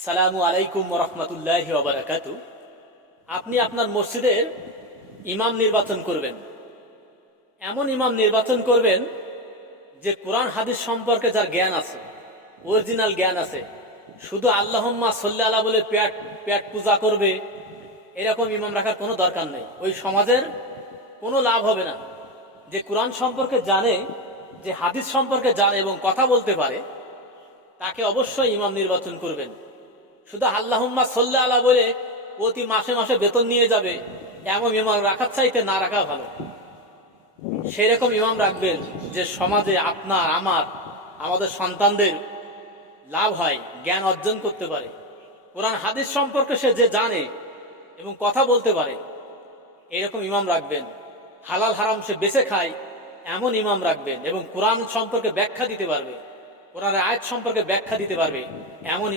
আসসালামু আলাইকুম ওয়া রাহমাতুল্লাহি ওয়া বারাকাতুহু। আপনি আপনার মসজিদের ইমাম নির্বাচন করবেন। এমন ইমাম নির্বাচন করবেন যে কোরআন হাদিস সম্পর্কে যার জ্ঞান আছে, অরিজিনাল জ্ঞান আছে। শুধু আল্লাহুম্মা সাল্লি আলা বলে পেট পেট পূজা করবে, এরকম ইমাম রাখার কোনো দরকার নেই। ওই সমাজের কোনো লাভ হবে না। যে কোরআন সম্পর্কে জানে, যে হাদিস সম্পর্কে জানে এবং কথা বলতে পারে, তাকে অবশ্যই ইমাম নির্বাচন করবেন। শুধু আল্লাহুম্মা সাল্লি আলা বলে প্রতি মাসে মাসে বেতন নিয়ে যাবে, এমন ইমাম রাখার চাইতে না রাখা ভালো। সেই রকম ইমাম রাখবেন যে সমাজে আপনার, আমাদের সন্তানদের লাভ হয়, জ্ঞান অর্জন করতে পারে। কোরআন হাদিস সম্পর্কে সে যে জানে এবং কথা বলতে পারে, এরকম ইমাম রাখবেন। হালাল হারাম সে বেঁচে খায়, এমন ইমাম রাখবেন। এবং কোরআন সম্পর্কে ব্যাখ্যা দিতে পারবে, কোরআনের আয়াত সম্পর্কে ব্যাখ্যা দিতে পারবে, এমন